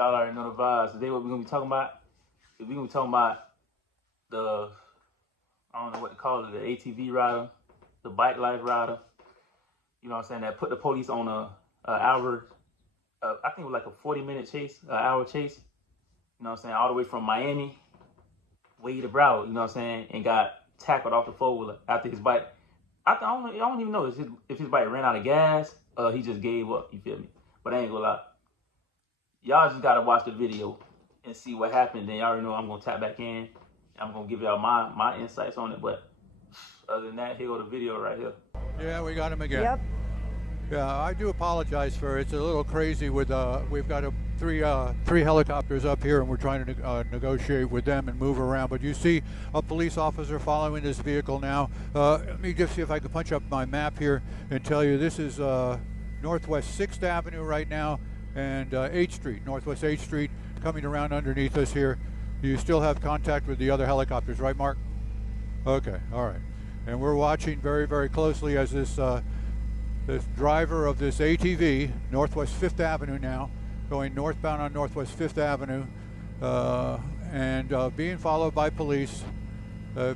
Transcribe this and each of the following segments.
Y'all already know the vibes. Today what we're going to be talking about, we're going to be talking about the, I don't know what to call it, the ATV rider, the bike life rider, you know what I'm saying, that put the police on a hour, I think it was like a 40-minute chase, an hour chase, you know what I'm saying, all the way from Miami way to Broward, you know what I'm saying, and got tackled off the four-wheeler after his bike. I don't even know if his bike ran out of gas or he just gave up, you feel me? But I ain't gonna lie. Y'all just gotta watch the video and see what happened. Then y'all already know I'm gonna tap back in. I'm gonna give y'all my insights on it. But other than that, here go the video right here. Yeah, we got him again. Yep. Yeah, I do apologize for it. It's a little crazy with we've got three helicopters up here, and we're trying to negotiate with them and move around. But you see a police officer following this vehicle now. Let me just see if I can punch up my map here and tell you this is Northwest 6th Avenue right now, and 8th Street, Northwest 8th Street, coming around underneath us here. You still have contact with the other helicopters, right, Mark? Okay, all right. And we're watching very, very closely as this driver of this ATV, Northwest 5th Avenue now, going northbound on Northwest 5th Avenue, and being followed by police.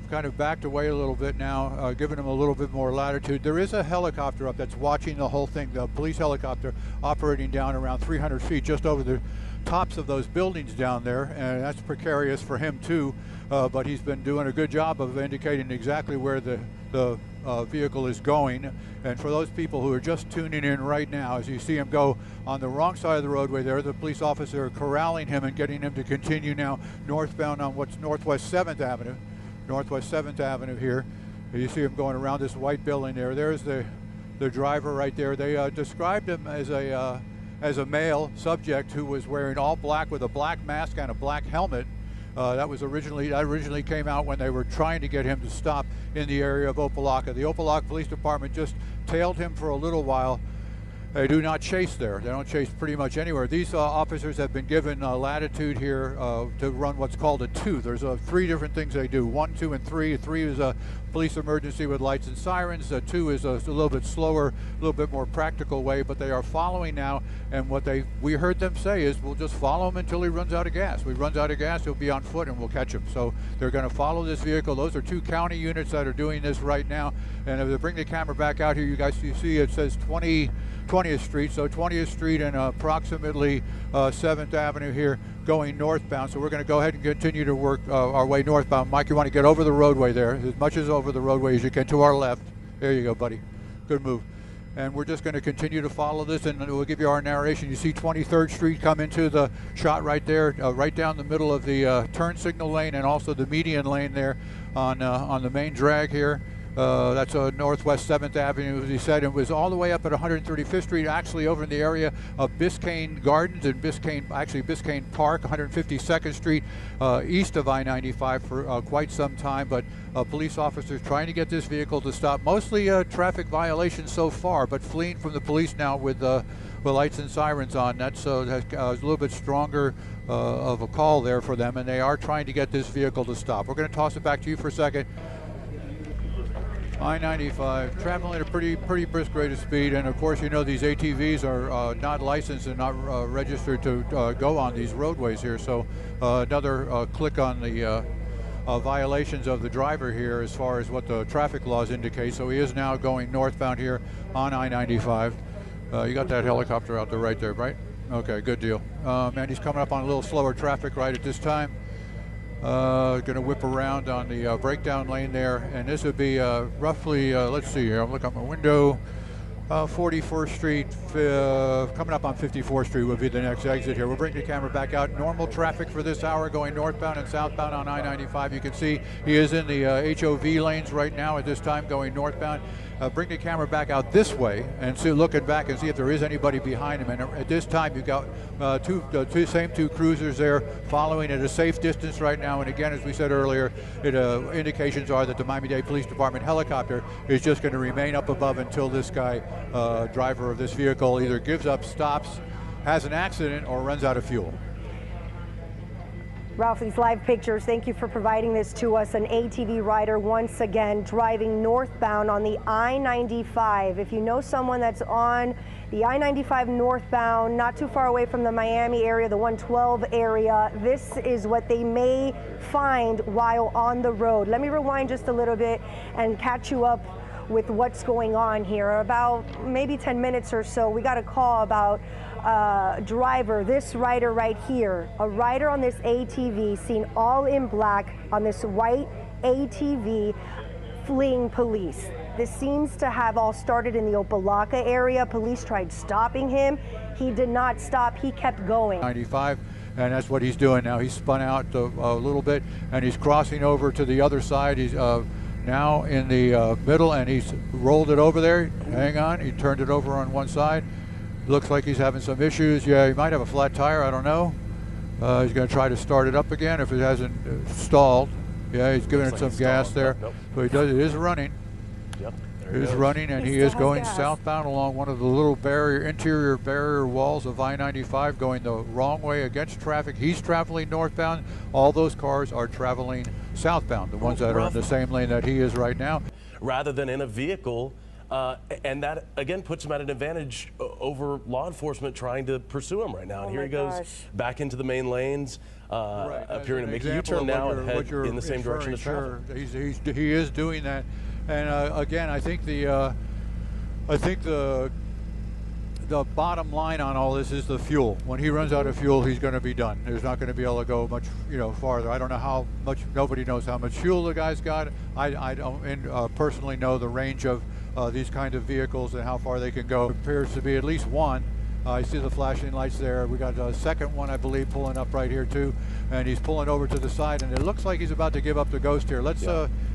Kind of backed away a little bit now, giving him a little bit more latitude. There is a helicopter up that's watching the whole thing, the police helicopter operating down around 300 feet just over the tops of those buildings down there, and that's precarious for him too, but he's been doing a good job of indicating exactly where the vehicle is going. And for those people who are just tuning in right now, as you see him go on the wrong side of the roadway there, the police officer corralling him and getting him to continue now northbound on what's Northwest 7th Avenue. Northwest 7th Avenue here. You see him going around this white building there. There's the driver right there. They described him as a male subject who was wearing all black with a black mask and a black helmet. That originally came out when they were trying to get him to stop in the area of Opelika. The Opelika Police Department just tailed him for a little while. They do not chase there. They don't chase pretty much anywhere. These officers have been given latitude here to run what's called a 2. There's 3 different things they do, 1, 2, and 3. 3 is a police emergency with lights and sirens. 2 is a little bit slower, a little bit more practical way, but they are following now, and what we heard them say is we'll just follow him until he runs out of gas. If he runs out of gas, he'll be on foot and we'll catch him. So they're going to follow this vehicle. Those are 2 county units that are doing this right now. And if they bring the camera back out here, you see it says 20th Street, so 20th Street and approximately 7th Avenue here going northbound. So we're going to go ahead and continue to work our way northbound. Mike, you want to get over the roadway there, as much as over the roadway as you can to our left. There you go, buddy. Good move. And we're just going to continue to follow this, and we'll give you our narration. You see 23rd Street come into the shot right there, right down the middle of the turn signal lane and also the median lane there on the main drag here. That's Northwest 7th Avenue, as he said. It was all the way up at 135th Street, actually over in the area of Biscayne Gardens and Biscayne Park, 152nd Street, east of I-95 for quite some time. But police officers trying to get this vehicle to stop. Mostly traffic violations so far, but fleeing from the police now with lights and sirens on. That's a little bit stronger of a call there for them, and they are trying to get this vehicle to stop. We're going to toss it back to you for a second. I-95 traveling at a pretty brisk rate of speed, and of course you know these ATVs are not licensed and not registered to go on these roadways here. So another click on the violations of the driver here as far as what the traffic laws indicate. So he is now going northbound here on I-95. You got that helicopter out there right there, right? Okay, good deal. And he's coming up on a little slower traffic right at this time. Going to whip around on the breakdown lane there, and this would be roughly, let's see here, I'm looking out my window, 41st Street, coming up on 54th Street would be the next exit here. We'll bring the camera back out. Normal traffic for this hour going northbound and southbound on I-95. You can see he is in the HOV lanes right now at this time going northbound. Bring the camera back out this way and see, looking back and see if there is anybody behind him. And at this time, you've got same two cruisers there following at a safe distance right now. And again, as we said earlier, indications are that the Miami-Dade Police Department helicopter is just going to remain up above until this guy, driver of this vehicle, either gives up, stops, has an accident, or runs out of fuel. Ralph, these live pictures, thank you for providing this to us. An ATV rider once again driving northbound on the I-95. If you know someone that's on The I-95 northbound, not too far away from the Miami area, the 112 area. This is what they may find while on the road. Let me rewind just a little bit and catch you up with what's going on here. About maybe 10 minutes or so, we got a call about driver, this rider right here, a rider on this ATV seen all in black on this white ATV fleeing police. This seems to have all started in the Opelika area. Police tried stopping him. He did not stop. He kept going. 95, and that's what he's doing now. He's spun out a little bit, and he's crossing over to the other side. He's now in the middle, and he's rolled it over there. Hang on, he turned it over on one side. Looks like he's having some issues. Yeah, he might have a flat tire, I don't know. He's going to try to start it up again if it hasn't stalled. Yeah, he's giving it some gas there. Nope. So he does. It is running. Yep. It is running, and he is going southbound along one of the little interior barrier walls of I-95, going the wrong way against traffic. He's traveling northbound. All those cars are traveling southbound, the ones that are in the same lane that he is right now. Rather than in a vehicle, and that, again, puts him at an advantage over law enforcement trying to pursue him right now. And here he goes back into the main lanes, appearing to make a U-turn now and head in the same direction as traffic. He is doing that. And again, I think the bottom line on all this is the fuel. When he runs out of fuel, he's going to be done. There's not going to be able to go much, farther. I don't know how much. Nobody knows how much fuel the guy's got. I don't personally know the range of these kind of vehicles and how far they can go. It appears to be at least one. I see the flashing lights there. We got a second one, I believe, pulling up right here too, and he's pulling over to the side, and it looks like he's about to give up the ghost here. Let's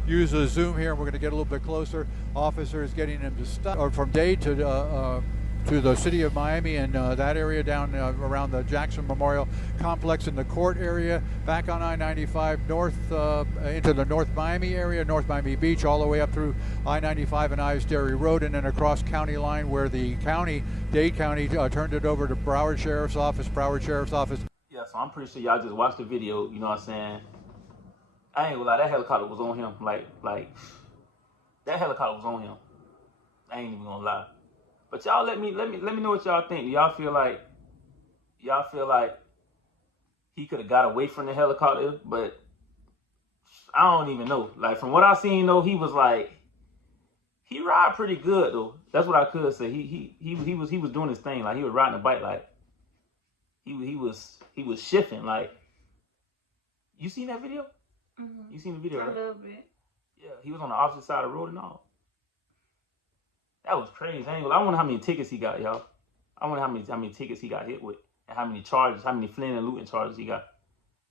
use a zoom here, and we're going to get a little bit closer. Officer is getting him to stop, or from Dade to the city of Miami and that area down around the Jackson Memorial Complex in the court area, back on I-95 north into the North Miami area, North Miami Beach, all the way up through I-95 and Ives Dairy Road, and then across county line where the county, Dade County, turned it over to Broward Sheriff's Office. Yeah, so I'm pretty sure y'all just watched the video, you know what I'm saying? I ain't gonna lie, that helicopter was on him. Like that helicopter was on him. I ain't even gonna lie. But y'all let me know what y'all think. Do y'all feel like he could have got away from the helicopter? But I don't even know. Like, from what I seen though, he was like, he ride pretty good though. That's what I could say. He was doing his thing. Like, he was riding a bike, like he was shifting. Like, you seen that video? Mm-hmm. You seen the video, right? A little bit. Yeah, he was on the opposite side of the road and all. That was crazy. I wonder how many tickets he got, y'all. I wonder how many tickets he got hit with, and how many charges, how many fleeing and looting charges he got.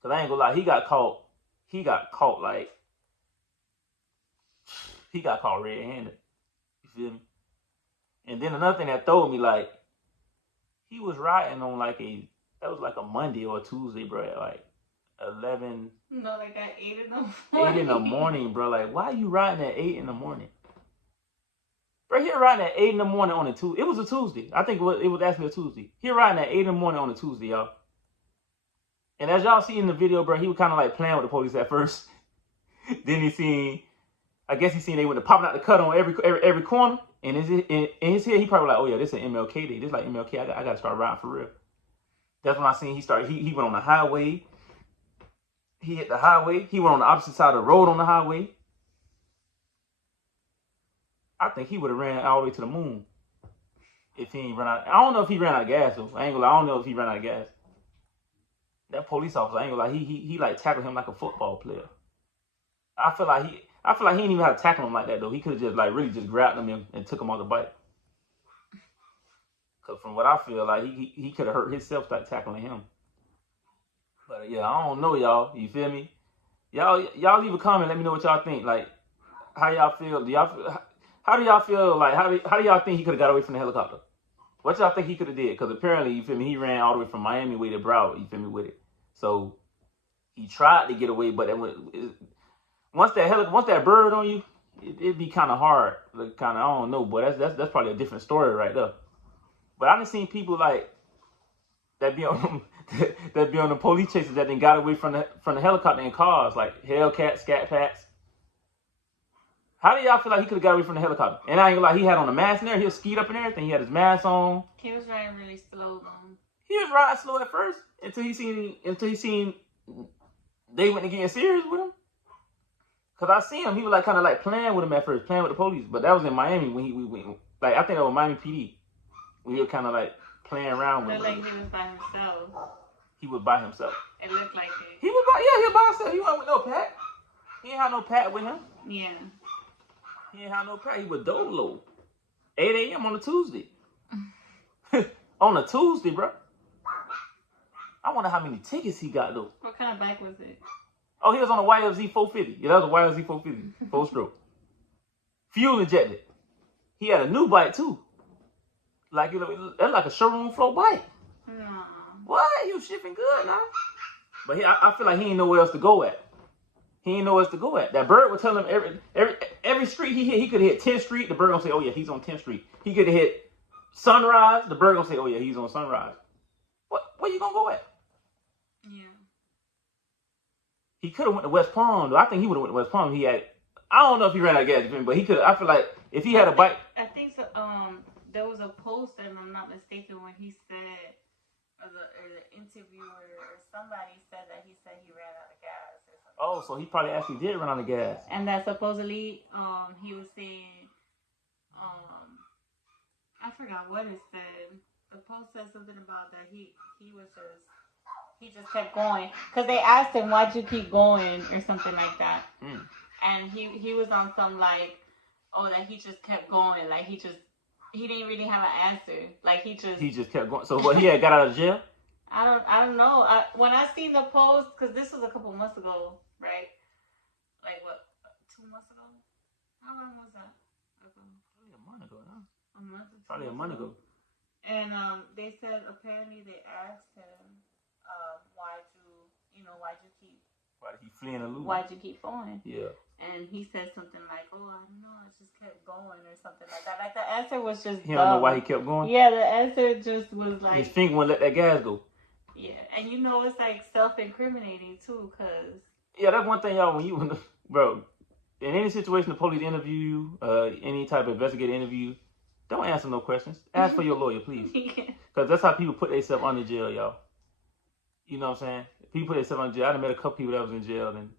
Cause I ain't gonna lie, he got caught red-handed. You feel me? And then another thing that throwed me, like, he was riding on that was like a Monday or a Tuesday, bro. Like 11. No, like at 8 in the morning. 8 in the morning, bro. Like, why are you riding at 8 in the morning? Bro, he riding at 8 in the morning on a Tuesday. It was a Tuesday. I think it was actually a Tuesday. He riding at 8 in the morning on a Tuesday, y'all. And as y'all see in the video, bro, he was kind of like playing with the police at first. Then he seen they went to popping out the cut on every corner. And in his head, he probably like, oh yeah, this is an MLK day. This is like MLK. I got to start riding for real. That's when I seen he went on the highway. He hit the highway. He went on the opposite side of the road on the highway. I think he would have ran all the way to the moon if he ain't run out. I don't know if he ran out of gas though. I don't know if he ran out of gas. That police officer, I ain't gonna lie, he like tackled him like a football player. I feel like he didn't even have to tackle him like that though. He could have just like really just grabbed him and took him on the bike. Cause from what I feel like, he could have hurt himself by tackling him. But yeah, I don't know, y'all. You feel me? Y'all leave a comment. Let me know what y'all think. Like, how y'all feel? How do y'all feel? Like, how do y'all think he could have got away from the helicopter? What y'all think he could have did? Because apparently, you feel me, he ran all the way from Miami way to Broward. You feel me with it? So he tried to get away, but once that bird on you, it'd be kind of hard. Like, I don't know, but that's probably a different story right there. But I done seen people like that be on the police chases that then got away from the helicopter in cars, like Hellcats, Scat Pats. How do y'all feel like he could have got away from the helicopter? And I ain't gonna lie, he had on a mask in there. He was skied up and everything. He had his mask on. He was riding really slow. He was riding slow at first until he seen they went to getting serious with him. Cause I seen him, he was like kind of like playing with him at first, playing with the police. But that was in Miami when we went. Like I think that was Miami PD. We were kind of like playing around with him. Like he was by himself. He was by himself. It looked like it. He was by himself. He wasn't with no pack. He ain't had no pack with him. Yeah. He ain't had no pack. He was dolo. 8 a.m. on a Tuesday. On a Tuesday, bro. I wonder how many tickets he got though. What kind of bike was it? Oh, he was on a YFZ 450. Yeah, that was a YFZ 450. 4-stroke. Fuel injected. He had a new bike too. Like that's like a showroom floor bike. No. What? He was shifting good now. But I feel like he ain't nowhere else to go at. He ain't nowhere else to go at. That bird would tell him every street he hit, he could hit 10th Street. The bird gonna say, oh yeah, he's on 10th Street. He could have hit Sunrise. The bird gonna say, oh yeah, he's on Sunrise. Where you gonna go at? Yeah. He could have went to West Palm though. I think he would have went to West Palm. I don't know if he ran out of gas, but he could. I feel like if he had a bike. I think so. There was a post, if I'm not mistaken, when he said, or the interviewer or somebody said that he ran out of gas or something. Oh, so he probably actually did run out of gas. And that supposedly, he was saying, I forgot what it said. The post said something about that he just kept going. Because they asked him, why'd you keep going or something like that. Mm. And he was on some like, oh, that he just kept going. Like he didn't really have an answer. Like he just kept going. So what, he had got out of jail? I don't know. When I seen the post, because this was a couple months ago, right? Like what, 2 months ago? How long was that? Probably a month ago, huh? A month. Probably a month ago. And they said apparently they asked him, why'd you keep? Why did he flee and elude? Why'd you keep going? Yeah. And he said something like, "Oh, I don't know, I just kept going," or something like that. Like the answer was just. He don't know why he kept going. Yeah, the answer just was like. His finger wouldn't let that gas go. Yeah, and it's like self-incriminating too, cause. Yeah, that's one thing, y'all. Bro, in any situation, the police interview you, any type of investigative interview, don't answer no questions. Ask for your lawyer, please, because that's how people put themselves under jail, y'all. You know what I'm saying? People put themselves under jail. I done met a couple people that was in jail, and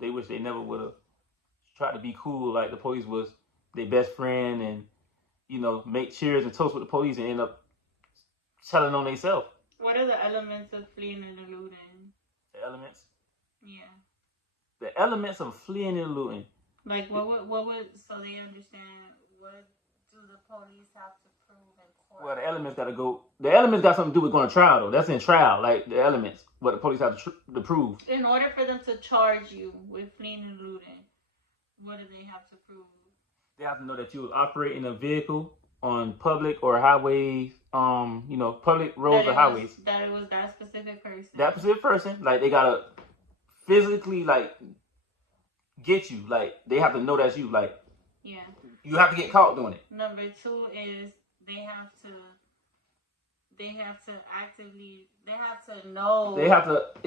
they wish they never would have tried to be cool like the police was their best friend, and make cheers and toast with the police, and end up telling on themselves. What are the elements of fleeing and eluding? The elements? Yeah. The elements of fleeing and eluding. Like what would so they understand what do the police have to prove in court? Well, the elements got to go. The elements got something to do with going to trial, though. That's in trial, like the elements, what the police have to prove. In order for them to charge you with fleeing and eluding, what do they have to prove? They have to know that you was operating a vehicle on public or highways, public roads or highways. That it was that specific person. That specific person, like they gotta physically like get you, like they have to know that's you, like yeah. You have to get caught doing it. Number 2 is they have to actively, they have to know. It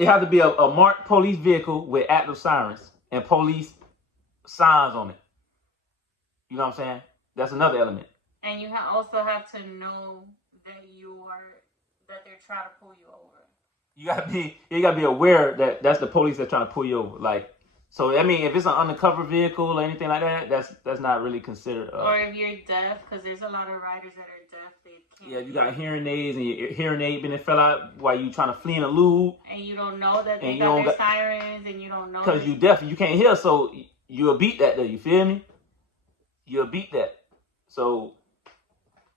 have to be a marked police vehicle with active sirens and police signs on it. You know what I'm saying? That's another element. And you also have to know that they're trying to pull you over. You gotta be aware that that's the police that's trying to pull you over. Like, so I mean, if it's an undercover vehicle or anything like that, that's not really considered. Or if you're deaf, because there's a lot of riders that are deaf. They can't. Yeah, you got hearing aids, and your hearing aid been fell out while you trying to flee and elude. And you don't know that they got their sirens, and you don't know because you deaf, you can't hear, so you'll beat that. Though, you feel me? You'll beat that. So.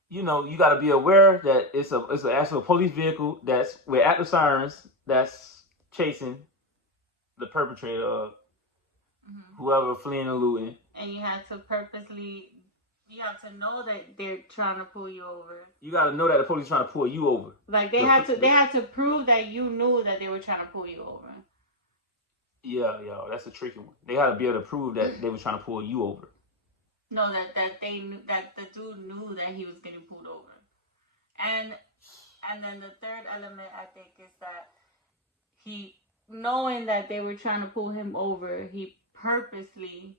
You got to be aware that it's an actual police vehicle that's with active sirens that's chasing the perpetrator of whoever fleeing or looting. And you have to know that they're trying to pull you over. You got to know that the police are trying to pull you over. Like they have to prove that you knew that they were trying to pull you over. Yeah, that's a tricky one. They got to be able to prove that they were trying to pull you over. No, that they knew, that the dude knew that he was getting pulled over. And then the third element, I think, is that he, knowing that they were trying to pull him over, he purposely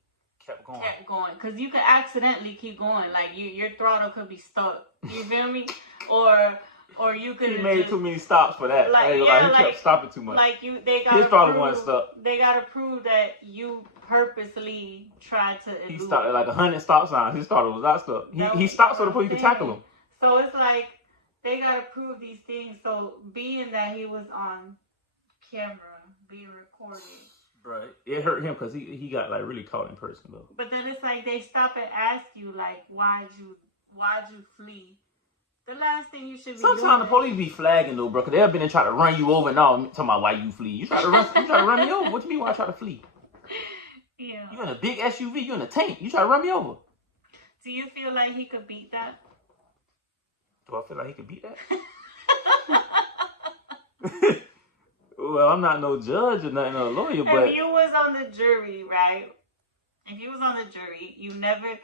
kept going. Because you could accidentally keep going. Like, your throttle could be stuck. You feel me? Or you could. He made too many stops for that. Like, he kept stopping too much. Like they got. His throttle wasn't stuck. They gotta prove that you purposely tried to. He stopped at like 100 stop signs. His throttle was not stuck. He stopped so the police could tackle him. So it's like they gotta prove these things. So being that he was on camera, being recorded. Right. It hurt him because he got like really caught in person though. But then it's like they stop and ask you like, why'd you flee? The last thing you should be Sometimes doing. the police be flagging though, bro, because they've been and try to run you over and all. Talking about why you flee. You try to run me over. What you mean why I try to flee? Yeah. You in a big SUV, you in a tank. You try to run me over. Do you feel like he could beat that? Do I feel like he could beat that? Well, I'm not no judge or nothing, no lawyer, but if you was on the jury, right? If you was on the jury, you never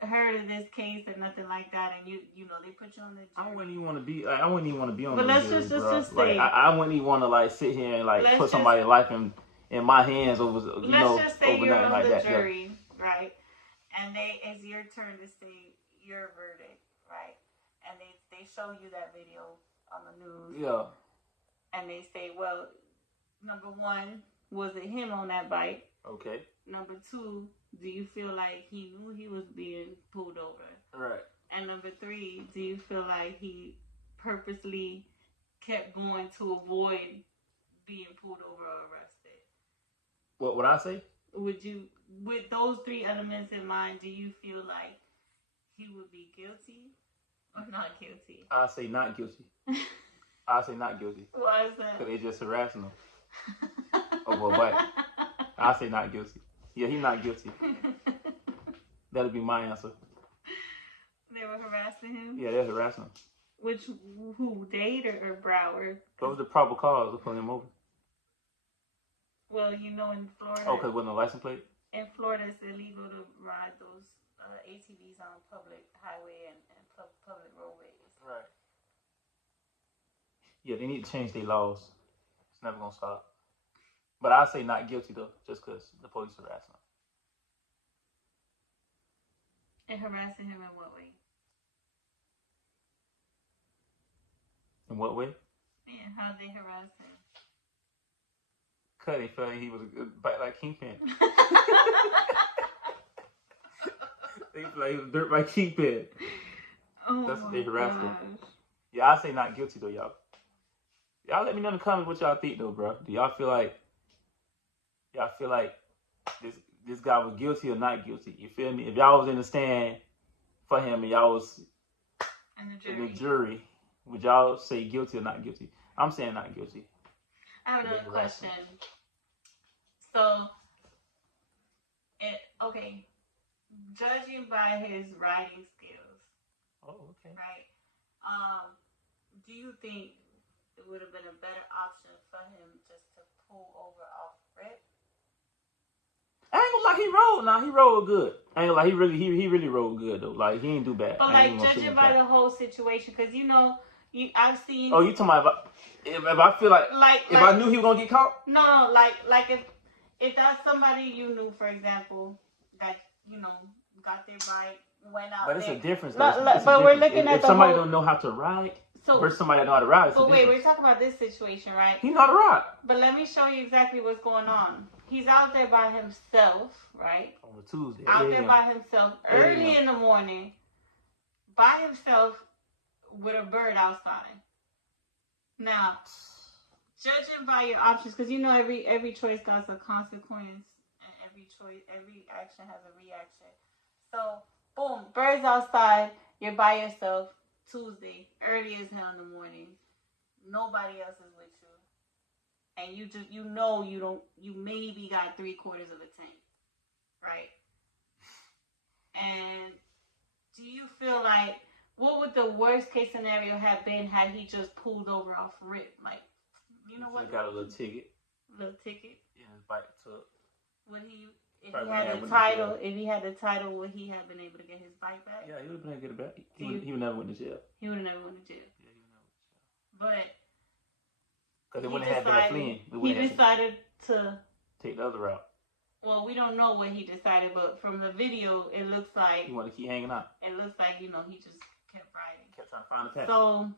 heard of this case or nothing like that, and you know they put you on the jury. I wouldn't even want to be. Like, I wouldn't even want to be on but the let's jury, just bro. Like, I wouldn't even want to like sit here and like put somebody's life in my hands over let's just say over you're nothing on like the that. jury, right? And it's your turn to say your verdict, right? And they show you that video on the news. Yeah. And they say, well, number one, was it him on that bike? Okay. Number two, do you feel like he knew he was being pulled over? Right. And number three, do you feel like he purposely kept going to avoid being pulled over or arrested? What would I say? Would you, with those three elements in mind, do you feel like he would be guilty or not guilty? I say not guilty. I say not guilty. Why is that? Because they just harassing him over a bike. I say not guilty. Yeah, he's not guilty. That'll be my answer. They were harassing him? Yeah, they're harassing him. Who, Dade or Broward? Those are the proper cause to pull him over. Well, you know, in Florida. Oh, because with no license plate? In Florida, it's illegal to ride those ATVs on public highway and public roadways. Right. Yeah, they need to change their laws. It's never going to stop. But I say not guilty, though, just because the police harassing him. And harassing him in what way? In what way? Yeah, how did they harass him? Because they felt he was a good bite like Kingpin. They felt like he was dirt by Kingpin. Oh, that's what they harassed him. Yeah, I say not guilty, though, y'all. Y'all let me know in the comments what y'all think, though, bro. Do y'all feel like this guy was guilty or not guilty? You feel me? If y'all was in the stand for him and y'all was in the jury, would y'all say guilty or not guilty? I'm saying not guilty. I have another question. So, okay, judging by his writing skills. Oh, okay. Right. Do you think it would have been a better option for him just to pull over off rip? I ain't gonna lie, he rode. Nah, he rode good. I ain't gonna lie, he really rode good though. Like he ain't do bad. But like judging by the whole situation, because you know, I've seen. Oh, you talking about if I feel like if I knew he was gonna get caught? No, like if that's somebody you knew, for example, that you know got their bike, went out. But it's there. a difference. But we're looking at if somebody don't know how to ride. So, versus somebody that know how to ride. But wait, we're talking about this situation, right? He know how to ride. But let me show you exactly what's going on. He's out there by himself, right? On a Tuesday. Out there by himself, early in the morning, by himself, with a bird outside. Now, judging by your options, because you know every choice got a consequence, and every action has a reaction. So, boom, birds outside, you're by yourself. Tuesday, early as hell in the morning, nobody else is with you, and you maybe got 3/4 of a tank, right? And do you feel like what would the worst case scenario have been had he just pulled over off rip? Like, you know what? He got a little ticket. Little ticket. Yeah, his bike took. Would he? If he had the title, would he have been able to get his bike back? Yeah, he would have been able to get it back. He would never went to jail. He would have never went to jail. Yeah, he would never went to jail. But because it wouldn't have been a fleeing. He decided to take the other route. Well, we don't know what he decided, but from the video, it looks like he wanted to keep hanging out. It looks like, you know, he just kept riding. Kept trying to find the path. So,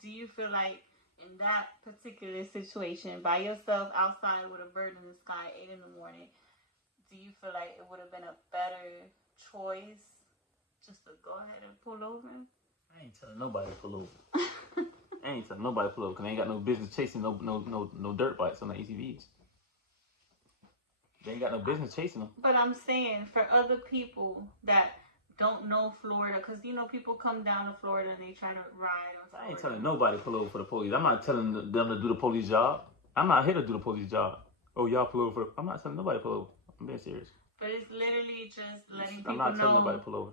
do you feel like in that particular situation, by yourself outside with a bird in the sky, 8 in the morning, do you feel like it would have been a better choice just to go ahead and pull over? I ain't telling nobody to pull over. I ain't telling nobody to pull over because they ain't got no business chasing no dirt bikes on the ATVs. They ain't got no business chasing them. But I'm saying for other people that don't know Florida, because, you know, people come down to Florida and they try to ride on Florida. I ain't telling nobody to pull over for the police. I'm not telling them to do the police job. I'm not here to do the police job. Oh, y'all pull over. I'm not telling nobody to pull over. I'm being serious. But it's literally just letting people I'm not telling know nobody to pull over.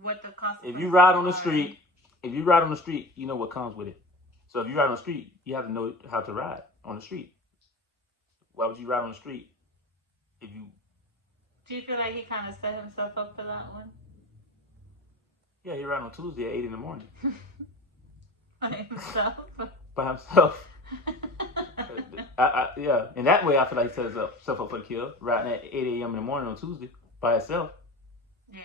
what the consequences If you ride on the are. street, you know what comes with it. So if you ride on the street, you have to know how to ride on the street. Why would you ride on the street if you... Do you feel like he kind of set himself up for that one? Yeah, he ride on Tuesday at 8 in the morning. By himself? By himself. Yeah, in that way, I feel like he set himself up for the kill, riding at 8 a.m. in the morning on Tuesday by himself. Yeah.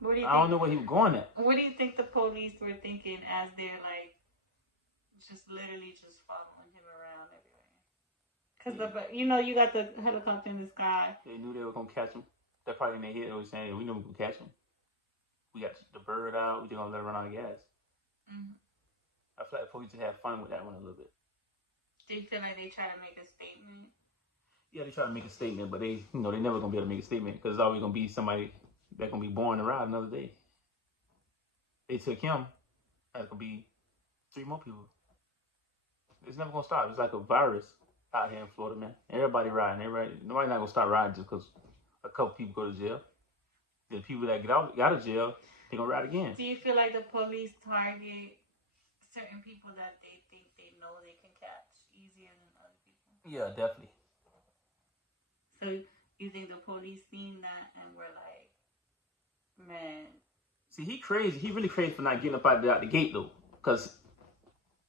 What do you I don't know where he was going at. What do you think the police were thinking as they're like, just literally just following him around everywhere? Because you know, you got the helicopter in the sky. They knew they were gonna catch him. That probably in their head they were saying, we knew we could catch him. We got the bird out. We just gonna let him run out of gas. Mm-hmm. I feel like the police just had fun with that one a little bit. Do you feel like they try to make a statement? Yeah, they try to make a statement, but they never gonna be able to make a statement because it's always gonna be somebody that's gonna be born to ride another day. They took him. That's gonna be 3 more people. It's never gonna stop. It's like a virus out here in Florida, man. Everybody riding. Nobody's not gonna start riding just because a couple people go to jail. The people that get out of jail, they gonna ride again. Do you feel like the police target certain people that they think they know they can catch easier than other people? Yeah, definitely. So you think the police seen that and were like, man. See, he crazy. He really crazy for not getting up out the gate though, because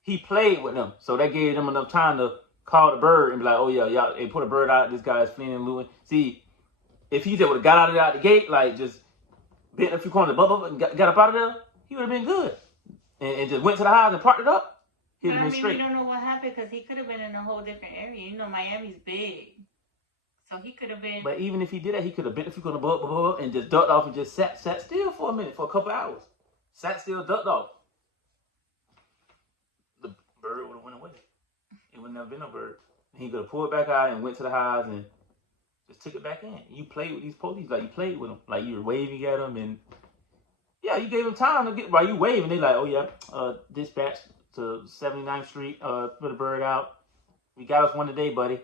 he played with them, so that gave them enough time to call the bird and be like, oh yeah, y'all, they put a bird out. This guy's fleeing and looting. See, if he just would have got out the gate, like just bent a few corners, and got up out of there, he would have been good. And just went to the house and parked it up. He'd have been straight. We don't know what happened because he could have been in a whole different area. You know, Miami's big. So he could have been. But even if he did that, he could have bent a few corners and just ducked off and just sat still for a minute, for a couple hours. Sat still, ducked off. The bird would have went away. It would never been no bird. He could have pulled back out and went to the house and just took it back in. You played with these police, like you played with them. Like you were waving at them and yeah, you gave them time to get, while you waving, they like, oh yeah, dispatch to 79th Street, put the bird out. We got us one today, buddy.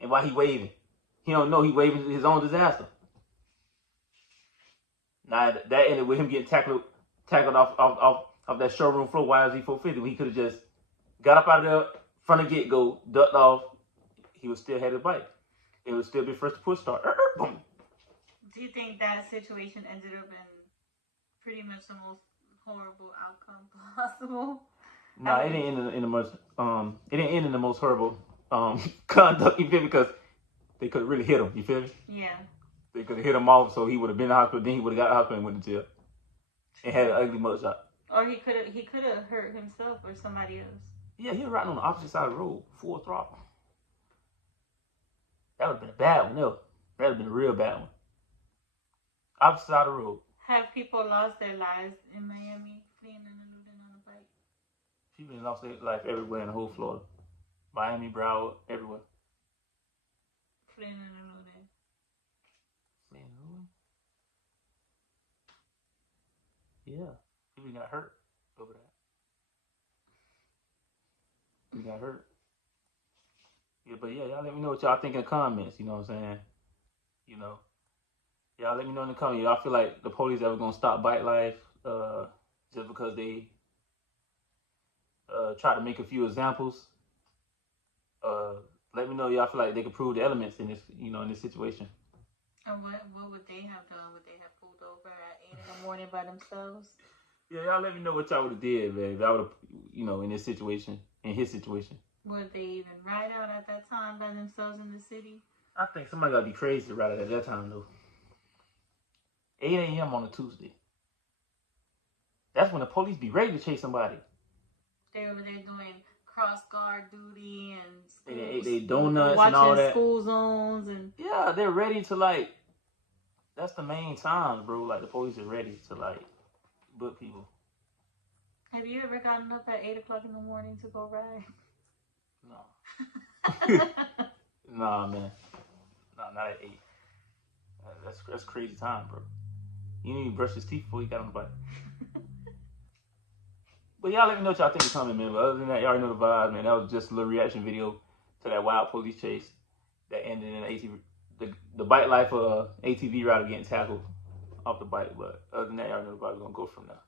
And while he waving, he don't know he waving his own disaster. Now that ended with him getting tackled off that showroom floor, YZ 450, when he could have just got up out of there from the get-go, ducked off. He would still have his bike. It would still be first to push start. Boom. Do you think that situation ended up in pretty much the most horrible outcome possible? No, it didn't end in the most. It didn't end in the most horrible conduct. You feel me? Because they could have really hit him. You feel me? Yeah. They could have hit him off, so he would have been in the hospital. Then he would have got to the hospital and went to jail, and had an ugly mugshot. Or he could have hurt himself or somebody else. Yeah, he was riding on the opposite side of the road, full throttle. That would have been a bad one, though. That would have been a real bad one. Opposite side of the road. Have people lost their lives in Miami fleeing and eluding on a bike? People have lost their life everywhere in the whole Florida. Miami, Broward, everywhere. Fleeing and eluding. Fleeing and eluding? Yeah. People got hurt over that. People got hurt. Yeah, but yeah, y'all let me know what y'all think in the comments, you know what I'm saying? You know. Y'all let me know in the comments. Y'all feel like the police ever gonna stop bike life just because they try to make a few examples? Let me know y'all feel like they could prove the elements in this, you know, in this situation. And what would they have done? Would they have pulled over at 8 in the morning by themselves? Yeah, y'all let me know what y'all would have did, man. If I would have, you know, in this situation, in his situation. Would they even ride out at that time by themselves in the city? I think somebody got to be crazy to ride out at that time, though. 8 a.m. on a Tuesday. That's when the police be ready to chase somebody. They over there doing cross guard duty and they donuts watching and all that. School zones and yeah, they're ready to like. That's the main time, bro. Like the police are ready to like book people. Have you ever gotten up at 8 o'clock in the morning to go ride? No. Nah, man. Nah, not at 8. That's crazy time, bro. You didn't even brush his teeth before he got on the bike. But y'all let me know what y'all think of coming, man. But other than that, y'all already know the vibe, man. That was just a little reaction video to that wild police chase that ended in ATV, the bike life of ATV rider getting tackled off the bike. But other than that, y'all know the vibe. We're gonna go from there.